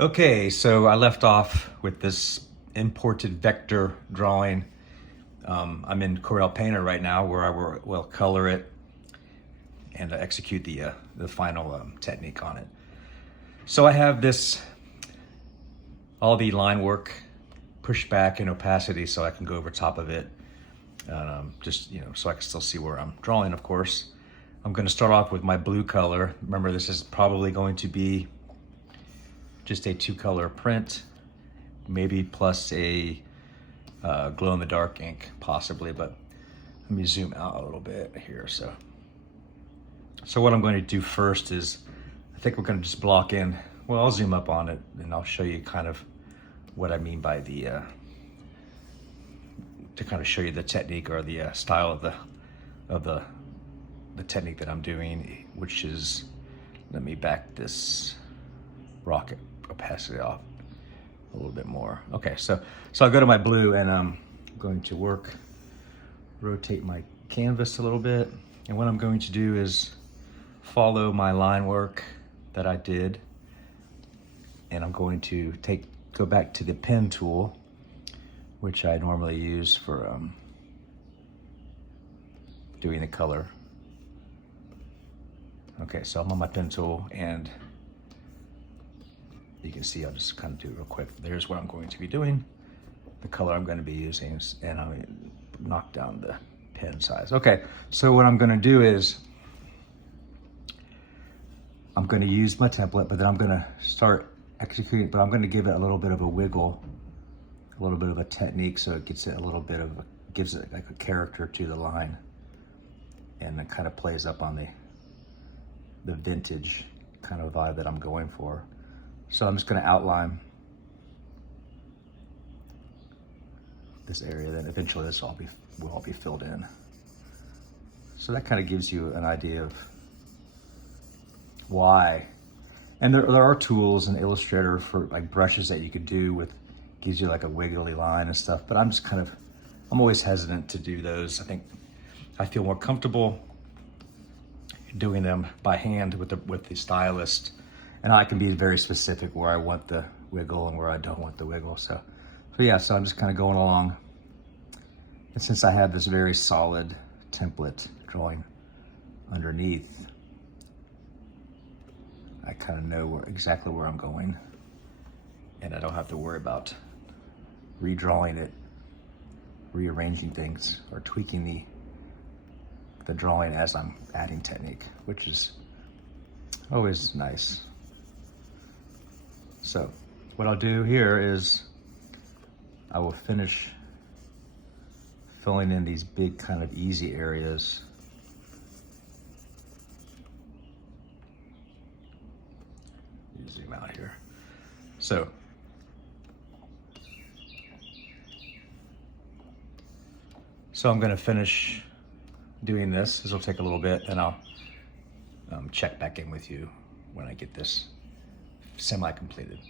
Okay, so I left off with this imported vector drawing. I'm in Corel Painter right now, where I will color it and execute the final technique on it. So I have all the line work pushed back in opacity so I can go over top of it, just so I can still see where I'm drawing. Of course, I'm going to start off with my blue color. Remember, this is probably going to be just a 2-color print, maybe plus a glow-in-the-dark ink, possibly, but let me zoom out a little bit here. So what I'm going to do first is, I think we're going to just block in, well, I'll zoom up on it and I'll show you kind of what I mean by to kind of show you the technique or the style of the technique that I'm doing, which is, let me back this rocket opacity off a little bit more. Okay, so I'll go to my blue and I'm going to rotate my canvas a little bit. And what I'm going to do is follow my line work that I did. And I'm going to go back to the pen tool, which I normally use for doing the color. Okay, so I'm on my pen tool, and you can see, I'll just kind of do it real quick. There's what I'm going to be doing, the color I'm going to be using, and I'll knock down the pen size. Okay, so what I'm going to do is I'm going to use my template, but then I'm going to start executing, but I'm going to give it a little bit of a wiggle, a little bit of a technique, so it gets it a little bit of gives it like a character to the line, and it kind of plays up on the vintage kind of vibe that I'm going for. So I'm just going to outline this area, then eventually this will all be filled in. So that kind of gives you an idea of why. And there are tools in Illustrator for like brushes that you could do with, gives you like a wiggly line and stuff, but I'm always hesitant to do those. I think I feel more comfortable doing them by hand with the stylist. And I can be very specific where I want the wiggle and where I don't want the wiggle. So yeah, so I'm just kind of going along. And since I have this very solid template drawing underneath, I kind of know exactly where I'm going. And I don't have to worry about redrawing it, rearranging things, or tweaking the drawing as I'm adding technique, which is always nice. So what I'll do here is I will finish filling in these big kind of easy areas. Zoom out here. So I'm going to finish doing this. This will take a little bit, and I'll check back in with you when I get this semi-completed.